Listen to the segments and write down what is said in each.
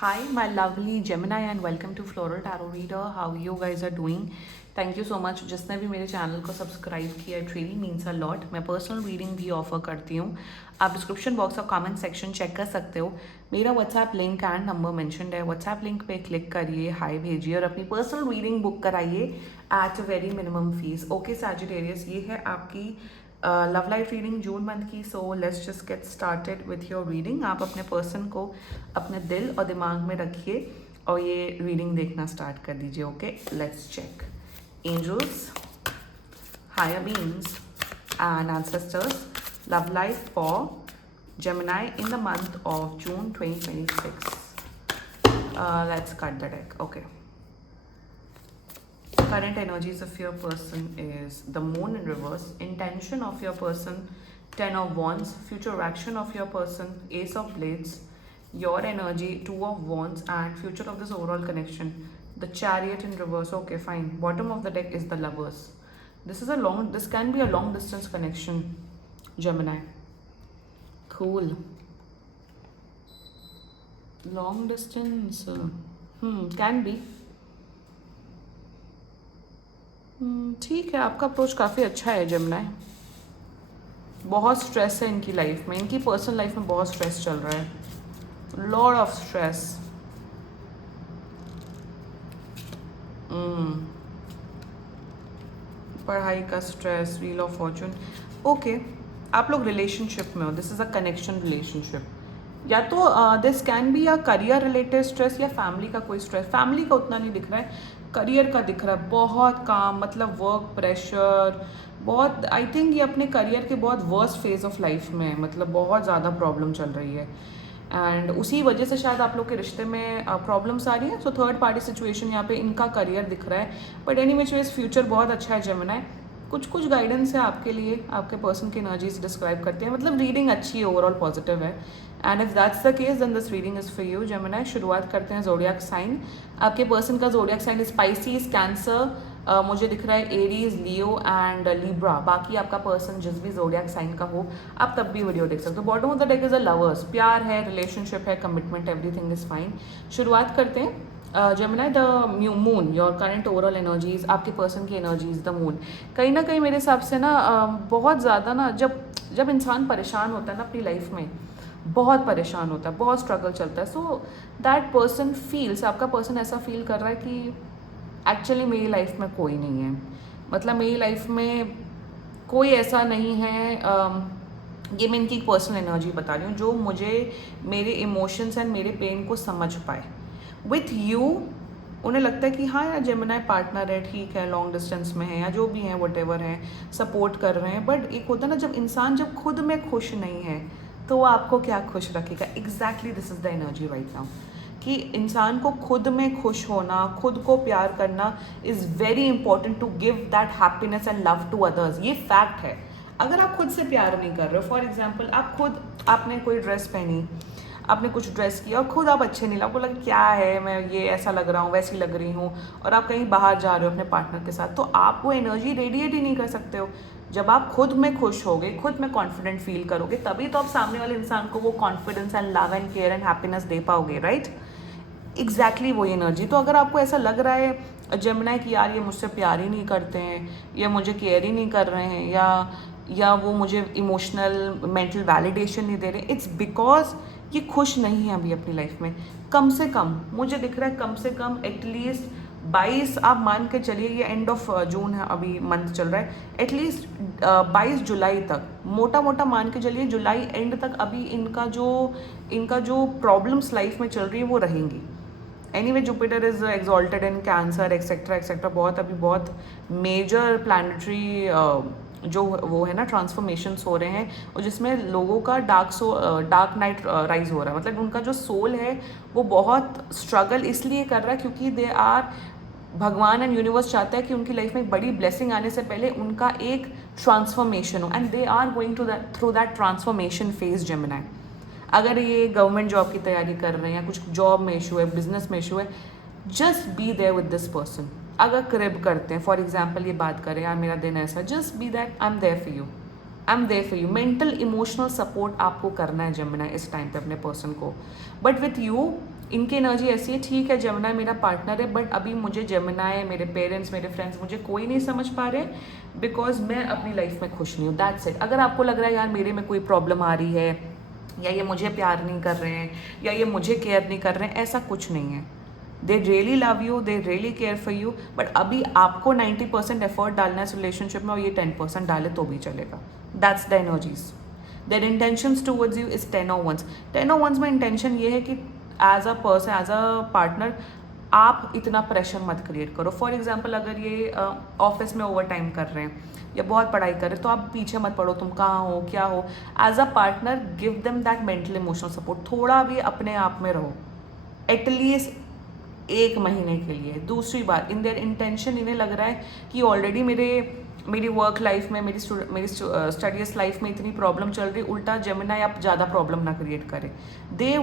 Hi, my lovely Gemini, and welcome to Floral Tarot Reader. How you guys are doing? Thank you so much जिसने भी मेरे channel को subscribe किया, it really means a lot. मैं personal reading भी offer करती हूँ. आप डिस्क्रिप्शन बॉक्स और कमेंट सेक्शन चेक कर सकते हो. मेरा WhatsApp link and number mentioned है. व्हाट्सएप लिंक पे क्लिक करिए, हाय भेजिए और अपनी पर्सनल रीडिंग बुक कराइए at a very minimum fees. Okay Sagittarius, ये है आपकी love life reading June month की. So let's just get started with your reading. आप अपने पर्सन को अपने दिल और दिमाग में रखिए और ये रीडिंग देखना स्टार्ट कर दीजिए. Okay, let's check. Angels, higher beings, and ancestors, love life for Gemini in the month of June 2026. Let's cut the deck. Okay. Current energies of your person is the moon in reverse. Intention of your person, 10 of wands. Future action of your person, ace of blades. Your energy, 2 of wands, and future of this overall connection, the chariot in reverse. Okay, fine. Bottom of the deck is the lovers. This can be a long distance connection, Gemini. Cool. Long distance. Can be. ठीक है, आपका approach काफ़ी अच्छा है Gemini. बहुत stress है इनकी life में. इनकी पर्सनल लाइफ में बहुत स्ट्रेस चल रहा है. Lot of stress. पढ़ाई का stress, wheel of Fortune. Okay, आप लोग रिलेशनशिप में हो. This is a connection relationship. या तो this can be a career related stress या फैमिली का कोई स्ट्रेस. फैमिली का उतना नहीं दिख रहा है, करियर का दिख रहा है. बहुत काम, मतलब वर्क प्रेशर बहुत. आई थिंक ये अपने करियर के बहुत वर्स्ट फेज ऑफ लाइफ में है. मतलब बहुत ज़्यादा प्रॉब्लम चल रही है एंड उसी वजह से शायद आप लोग के रिश्ते में प्रॉब्लम्स आ रही हैं. सो थर्ड पार्टी सिचुएशन यहाँ पे इनका करियर दिख रहा है. But any which ways future बहुत अच्छा है Gemini. कुछ गाइडेंस है आपके लिए, आपके पर्सन की एनर्जीज डिस्क्राइब करते हैं. मतलब रीडिंग अच्छी है, ओवरऑल पॉजिटिव है. And if that's the case then this reading is for you Gemini. शुरुआत करते हैं जोडियाक साइन. आपके पर्सन का जोडियाक साइन स्पाइसीज, कैंसर, मुझे दिख रहा है एरीज, लियो एंड लिब्रा. बाकी आपका पर्सन जिस भी जोडियाक साइन का हो आप तब भी वीडियो देख सकते हो. Bottom of the deck is a lovers. प्यार है, रिलेशनशिप है, कमिटमेंट, एवरीथिंग इज फाइन. शुरुआत करते हैं Gemini. The moon, your current overall energies, आपके पर्सन की एनर्जीज, द मून. कहीं ना कहीं मेरे हिसाब से ना बहुत ज़्यादा ना जब जब इंसान परेशान होता है ना अपनी लाइफ में, बहुत परेशान होता है, बहुत स्ट्रगल चलता है. सो दैट पर्सन फील्स, आपका पर्सन ऐसा फील कर रहा है कि एक्चुअली मेरी लाइफ में कोई नहीं है. मतलब मेरी लाइफ में कोई ऐसा नहीं है. ये मैं इनकी पर्सनल एनर्जी बता रही हूँ जो मुझे मेरे इमोशंस एंड मेरे पेन को समझ पाए. विथ यू उन्हें लगता है कि हाँ यार Gemini पार्टनर है, ठीक है, लॉन्ग डिस्टेंस में है या जो भी है, वट है, सपोर्ट कर रहे हैं. बट एक होता है ना जब इंसान जब खुद में खुश नहीं है तो वो आपको क्या खुश रखेगा. Exactly this is the energy right now कि इंसान को खुद में खुश होना, खुद को प्यार करना is very important to give that happiness and love to others. ये फैक्ट है. अगर आप खुद से प्यार नहीं कर रहे हो, फॉर एग्जाम्पल आप खुद, आपने कोई ड्रेस पहनी, आपने कुछ ड्रेस किया और खुद आप अच्छे नहीं लगे, आपको लगा क्या है, मैं ये ऐसा लग रहा हूँ, वैसी लग रही हूँ, और आप कहीं बाहर जा रहे हो अपने पार्टनर के साथ, तो आप वो एनर्जी रेडिएट ही नहीं कर सकते हो. जब आप खुद में खुश होगे, खुद में कॉन्फिडेंट फील करोगे, तभी तो आप सामने वाले इंसान को वो confidence and love and care and happiness दे पाओगे. राइट, एग्जैक्टली वही एनर्जी. तो अगर आपको ऐसा लग रहा है Gemini कि यार ये मुझसे प्यार ही नहीं करते हैं, या मुझे केयर ही नहीं कर रहे हैं, या वो मुझे इमोशनल मेंटल वैलिडेशन नहीं दे रहे, इट्स बिकॉज ये खुश नहीं है अभी अपनी लाइफ में. कम से कम मुझे दिख रहा है, कम से कम एटलीस्ट 22, आप मान के चलिए, ये एंड ऑफ जून है, अभी मंथ चल रहा है, एटलीस्ट 22 जुलाई तक, मोटा मोटा मान के चलिए जुलाई एंड तक अभी इनका जो प्रॉब्लम्स लाइफ में चल रही है वो रहेंगी. Anyway Jupiter is exalted in cancer etcetera etcetera. बहुत अभी बहुत मेजर प्लानिटरी जो वो है ना ट्रांसफॉर्मेशंस हो रहे हैं, और जिसमें लोगों का डार्क नाइट राइज हो रहा है. मतलब उनका जो सोल है वो बहुत स्ट्रगल इसलिए कर रहा है क्योंकि दे आर, भगवान एंड यूनिवर्स चाहता है कि उनकी लाइफ में एक बड़ी ब्लेसिंग आने से पहले उनका एक ट्रांसफॉर्मेशन हो, and they are going to that through that transformation phase Gemini. अगर ये गवर्नमेंट जॉब की तैयारी कर रहे हैं या कुछ जॉब में इशू है, बिजनेस में इशू है, just be there with this person. अगर क्रिब करते हैं, फॉर एग्जाम्पल ये बात करें, यार मेरा दिन ऐसा, just be that I am there for you, I am there for you. Mental emotional support आपको करना है Gemini इस टाइम पे अपने पर्सन को. बट विथ यू इनकी एनर्जी ऐसी है, ठीक है जेमिनाई मेरा पार्टनर है बट अभी मुझे जेमिनाई, मेरे पेरेंट्स, मेरे फ्रेंड्स मुझे कोई नहीं समझ पा रहे बिकॉज मैं अपनी लाइफ में खुश नहीं हूँ, दैट्स इट। अगर आपको लग रहा है यार मेरे में कोई प्रॉब्लम आ रही है, या ये मुझे प्यार नहीं कर रहे हैं, या ये मुझे केयर नहीं कर रहे हैं, ऐसा कुछ नहीं है। They really love you, they really care for you, but अभी आपको 90% एफर्ट डालना है इस रिलेशनशिप में और ये 10% डाले तो भी चलेगा। That's the energies. Their intentions towards you is 10 और 1s। 10 और 1s में इंटेंशन ये है कि as a person, as a partner आप इतना प्रेशर मत क्रिएट करो। फॉर एग्जाम्पल अगर ये ऑफिस में ओवर टाइम कर रहे हैं या बहुत पढ़ाई कर रहे हैं तो आप पीछे मत पड़ो, तुम कहाँ हो क्या हो। As a partner give them that mental emotional support, थोड़ा भी अपने आप में रहो एटलीस्ट 1 महीने के लिए। दूसरी बात, इन देयर इंटेंशन इन्हें लग रहा है कि ऑलरेडी मेरी वर्क लाइफ में, मेरी स्टडीज लाइफ में इतनी प्रॉब्लम चल रही, उल्टा जेमिनाई आप ज़्यादा प्रॉब्लम ना क्रिएट करें। They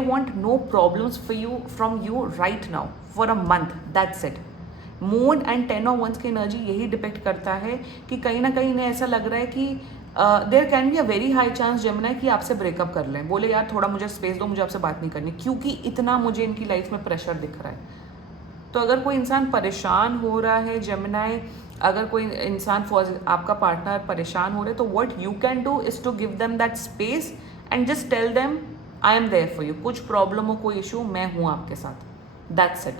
want no problems for you from you right now for a month, that's it. Moon and 10 और 1s की एनर्जी यही डिपेक्ट करता है कि कहीं ना कहीं इन्हें ऐसा लग रहा है कि there can be a very high chance Gemini कि आपसे ब्रेकअप कर लें, बोले यार थोड़ा मुझे स्पेस दो, मुझे आपसे बात नहीं करनी, क्योंकि इतना मुझे इनकी लाइफ में प्रेशर दिख रहा है। तो अगर कोई इंसान परेशान हो रहा है जेमिनाई, अगर कोई इंसान आपका पार्टनर परेशान हो रहे, तो what you can do is to give them that space and just tell them I am there for you. कुछ प्रॉब्लम हो, कोई इशू, मैं हूँ आपके साथ, दैट्स इट।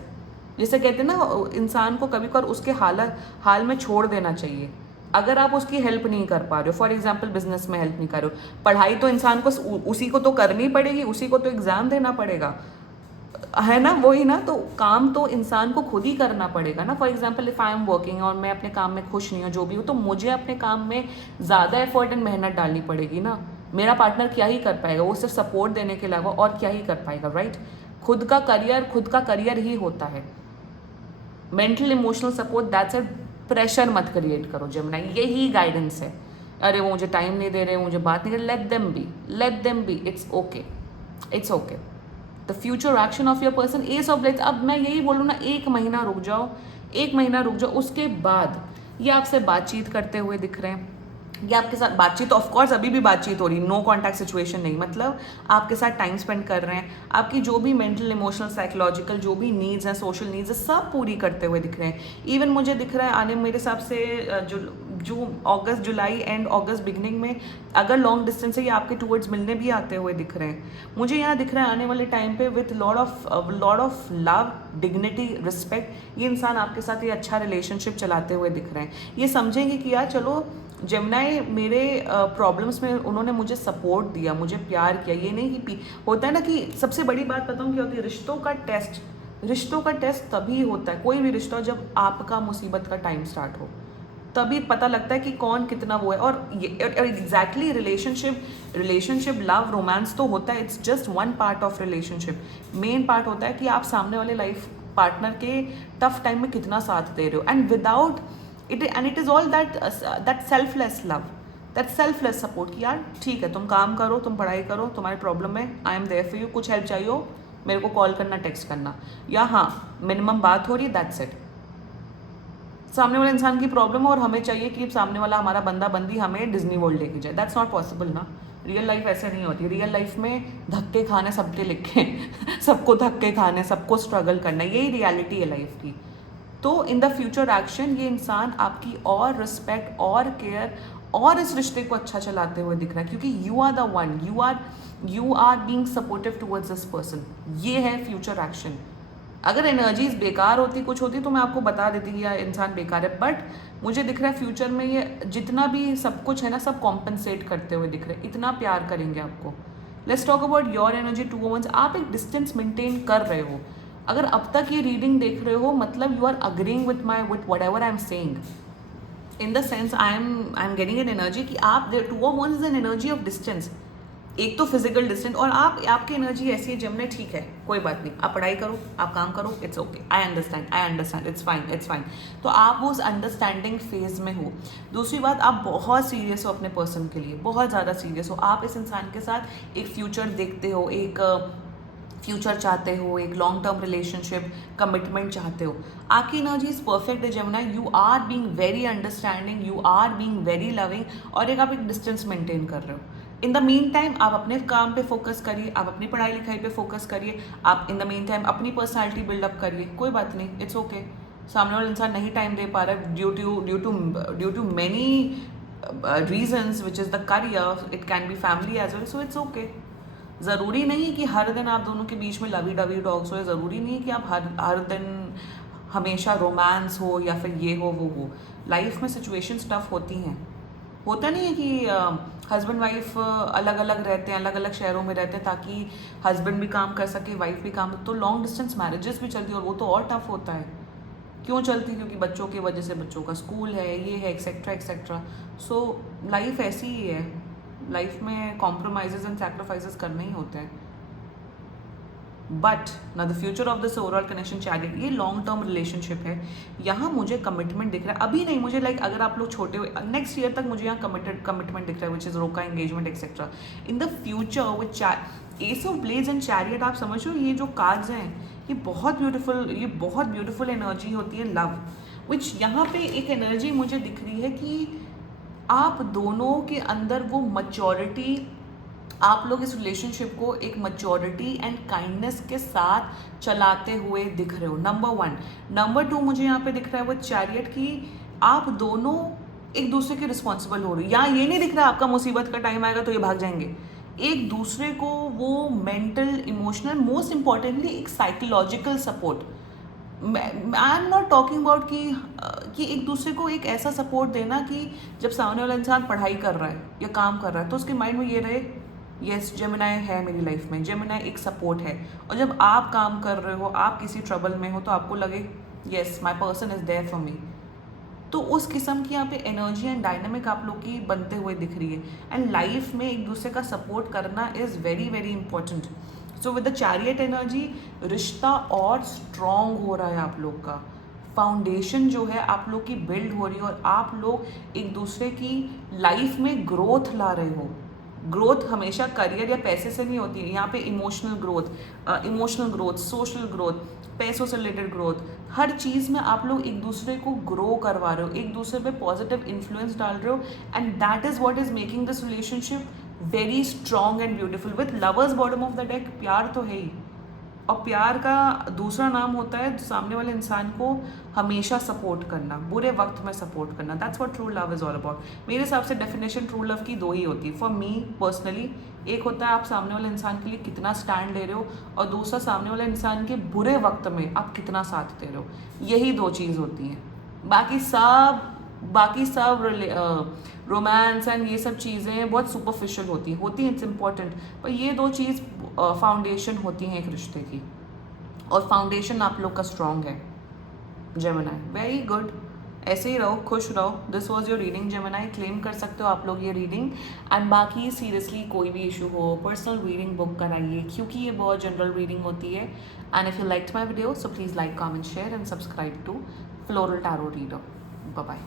जैसे कहते हैं ना, इंसान को कभी कभार उसके हाल में छोड़ देना चाहिए। अगर आप उसकी हेल्प नहीं कर पा रहे हो, फॉर एग्जाम्पल बिजनेस में हेल्प नहीं कर रहे हो, पढ़ाई तो इंसान को उसी को तो करनी पड़ेगी, उसी को तो एग्जाम देना पड़ेगा, है ना, वही ना। तो काम तो इंसान को खुद ही करना पड़ेगा ना। For example if I am working और मैं अपने काम में खुश नहीं हूँ, जो भी हूँ, तो मुझे अपने काम में ज़्यादा एफर्ट एंड मेहनत डालनी पड़ेगी ना। मेरा पार्टनर क्या ही कर पाएगा, वो सिर्फ सपोर्ट देने के अलावा और क्या ही कर पाएगा, राइट। खुद का करियर ही होता है। Mental emotional support, that's it. Pressure मत क्रिएट करो जेमिनाई, यही गाइडेंस है। अरे वो मुझे टाइम नहीं दे रहे, मुझे बात नहीं कर, let them be, it's okay, it's okay. The future action of your person, S of blades. अब मैं यही बोलूँ ना, 1 महीना रुक जाओ, 1 महीना रुक जाओ, उसके बाद ये आपसे बातचीत करते हुए दिख रहे हैं, ये आपके साथ बातचीत, ऑफकोर्स अभी भी बातचीत हो रही, नो कॉन्टैक्ट सिचुएशन नहीं, मतलब आपके साथ टाइम स्पेंड कर रहे हैं, आपकी जो भी मेंटल इमोशनल साइकोलॉजिकल जो भी नीड्स हैं, सोशल नीड्स है, सब पूरी करते हुए दिख रहे हैं। इवन मुझे दिख रहा है आने, मेरे हिसाब से जो अगस्त, जुलाई एंड अगस्त बिगनिंग में, अगर लॉन्ग डिस्टेंस है, ये आपके टूवर्ड्स मिलने भी आते हुए दिख रहे हैं। मुझे यहाँ दिख रहा है आने वाले टाइम पे with lot of love, dignity, respect, ये इंसान आपके साथ ये अच्छा रिलेशनशिप चलाते हुए दिख रहे हैं। ये समझेंगे कि यार चलो जेमिनाई मेरे प्रॉब्लम्स में उन्होंने मुझे सपोर्ट दिया, मुझे प्यार किया। ये नहीं कि होता है ना कि सबसे बड़ी बात बताऊँ क्या होती है, रिश्तों का टेस्ट तभी होता है, कोई भी रिश्ता, जब आपका मुसीबत का टाइम स्टार्ट हो, तभी पता लगता है कि कौन कितना वो है। और एग्जैक्टली रिलेशनशिप लव रोमांस तो होता है, it's just one part of relationship. Main part होता है कि आप सामने वाले लाइफ पार्टनर के टफ टाइम में कितना साथ दे रहे हो, and without it is all that selfless love, that selfless support, कि यार ठीक है, तुम काम करो, तुम पढ़ाई करो, तुम्हारे प्रॉब्लम में I am there for you, कुछ हेल्प चाहिए हो मेरे को कॉल करना, टेक्स्ट करना, या हाँ मिनिमम बात हो रही है, दैट्स इट। सामने वाले इंसान की प्रॉब्लम है और हमें चाहिए कि सामने वाला हमारा बंदा बंदी हमें डिज्नी वर्ल्ड लेके जाए, दैट्स नॉट पॉसिबल ना। रियल लाइफ ऐसे नहीं होती। रियल लाइफ में धक्के खाने सबके लिखे सबको धक्के खाने, सबको स्ट्रगल करना, यही रियलिटी है लाइफ की। तो इन द फ्यूचर एक्शन ये इंसान आपकी और रिस्पेक्ट और केयर और इस रिश्ते को अच्छा चलाते हुए दिख रहा है, क्योंकि you are the one, you are being supportive towards this person. ये है फ्यूचर एक्शन। अगर एनर्जीज बेकार होती, कुछ होती, तो मैं आपको बता देती कि यार इंसान बेकार है, बट मुझे दिख रहा है फ्यूचर में ये जितना भी सब कुछ है ना, सब कॉम्पनसेट करते हुए दिख रहे हैं, इतना प्यार करेंगे आपको। Let's talk about your energy 2 और 1। आप एक डिस्टेंस मेंटेन कर रहे हो। अगर अब तक ये रीडिंग देख रहे हो, मतलब you are agreeing with whatever I am saying, in the sense I am getting an energy कि आप 2 और 1 is an energy of distance. एक तो फिजिकल डिस्टेंस, और आपकी एनर्जी ऐसी है जेमिनी, ठीक है कोई बात नहीं, आप पढ़ाई करो, आप काम करो, it's okay, I understand, it's fine. तो आप वो उस अंडरस्टैंडिंग फेज में हो। दूसरी बात, आप बहुत सीरियस हो अपने पर्सन के लिए, बहुत ज़्यादा सीरियस हो। आप इस इंसान के साथ एक फ्यूचर देखते हो, एक फ्यूचर चाहते हो, एक लॉन्ग टर्म रिलेशनशिप, कमिटमेंट चाहते हो। आपकी एनर्जी इज परफेक्ट है Gemini. You are being very understanding, you are being very loving, और एक आप एक डिस्टेंस मेंटेन कर रहे हो। इन द मीन टाइम आप अपने काम पे फोकस करिए, आप अपनी पढ़ाई लिखाई पे फोकस करिए, आप इन द मीन टाइम अपनी पर्सनैलिटी बिल्डअप करिए, कोई बात नहीं, इट्स ओके। सामने वाला इंसान नहीं टाइम दे पा रहा है due to many reasons which is the career, it can be family as well, so it's okay. ज़रूरी नहीं कि हर दिन आप दोनों के बीच में लवी डवी टॉक्स हो, ज़रूरी नहीं कि आप हर दिन हमेशा रोमांस हो या फिर ये हो वो हो। लाइफ में सिचुएशंस टफ होती हैं। होता नहीं है कि हस्बैंड वाइफ अलग अलग रहते हैं, अलग अलग शहरों में रहते हैं ताकि हस्बैंड भी काम कर सके, वाइफ भी काम, तो लॉन्ग डिस्टेंस मैरिजेस भी चलती है और वो तो और टफ होता है। क्यों चलती? क्योंकि बच्चों की वजह से, बच्चों का स्कूल है, ये है, एक्सेट्रा एक्सेट्रा। सो लाइफ ऐसी ही है, लाइफ में कॉम्प्रोमाइजेज एंड सैक्रिफाइसेस करने ही होते हैं। बट ना the future of this overall connection chariot, ये लॉन्ग टर्म रिलेशनशिप है। यहाँ मुझे कमिटमेंट दिख रहा है, अभी नहीं, मुझे लाइक अगर आप लोग छोटे हुए नेक्स्ट ईयर तक मुझे यहाँ कमिटमेंट दिख रहा है, विच इज रोका engagement etcetera. In the future which S of blades and chariot, आप समझो ये जो कार्ड्स हैं ये बहुत ब्यूटीफुल एनर्जी होती है लव, विच यहाँ पे एक एनर्जी मुझे दिख रही है कि आप दोनों के अंदर वो मैच्योरिटी, आप लोग इस रिलेशनशिप को एक मैच्योरिटी एंड काइंडनेस के साथ चलाते हुए दिख रहे हो, नंबर 1। नंबर 2 मुझे यहाँ पे दिख रहा है वो चैरियट की आप दोनों एक दूसरे के रिस्पॉन्सिबल हो रहे हो। यहाँ ये नहीं दिख रहा आपका मुसीबत का टाइम आएगा तो ये भाग जाएंगे, एक दूसरे को वो मेंटल, इमोशनल, मोस्ट इम्पॉर्टेंटली एक psychological support. I am not talking about कि एक दूसरे को एक ऐसा सपोर्ट देना कि जब सामने वाला इंसान पढ़ाई कर रहा है या काम कर रहा है तो उसके माइंड में ये रहे, यस जेमिनाई है मेरी लाइफ में, जेमिनाई एक सपोर्ट है। और जब आप काम कर रहे हो, आप किसी ट्रबल में हो, तो आपको लगे yes my person is there for me. तो उस किस्म की यहाँ पे एनर्जी एंड डायनामिक आप लोग की बनते हुए दिख रही है। एंड लाइफ में एक दूसरे का सपोर्ट करना is very very important. So with the chariot energy रिश्ता और स्ट्रॉन्ग हो रहा है, आप लोग का फाउंडेशन जो है आप लोग की बिल्ड हो रही है और आप लोग एक दूसरे की लाइफ में ग्रोथ ला रहे हो। ग्रोथ हमेशा करियर या पैसे से नहीं होती है, यहाँ पे इमोशनल ग्रोथ, सोशल ग्रोथ, पैसों से रिलेटेड ग्रोथ, हर चीज़ में आप लोग एक दूसरे को ग्रो करवा रहे हो, एक दूसरे पे पॉजिटिव इन्फ्लुएंस डाल रहे हो। And that is what is making this relationship very strong and beautiful. With lovers bottom of the deck, प्यार तो है ही, और प्यार का दूसरा नाम होता है सामने वाले इंसान को हमेशा सपोर्ट करना, बुरे वक्त में सपोर्ट करना। That's what true love is all about. मेरे हिसाब से डेफिनेशन ट्रू लव की 2 ही होती है फॉर मी पर्सनली। एक होता है आप सामने वाले इंसान के लिए कितना स्टैंड ले रहे हो, और दूसरा सामने वाले इंसान के बुरे वक्त में आप कितना साथ दे रहे हो। यही 2 चीज़ होती हैं। बाकी सब रोमांस एंड ये सब चीज़ें बहुत सुपरफिशियल होती हैं, इट्स इम्पॉर्टेंट, पर ये 2 चीज़ फाउंडेशन होती हैं एक रिश्ते की, और फाउंडेशन आप लोग का स्ट्रॉन्ग है। जेमिनाई वेरी गुड, ऐसे ही रहो, खुश रहो। This was your reading Gemini, claim कर सकते हो आप लोग ये रीडिंग। एंड बाकी सीरियसली कोई भी इशू हो, पर्सनल रीडिंग बुक कराइए, क्योंकि ये बहुत जनरल रीडिंग होती है। And if you liked my video so please like, comment, share and subscribe to floral tarot reader. Bye bye.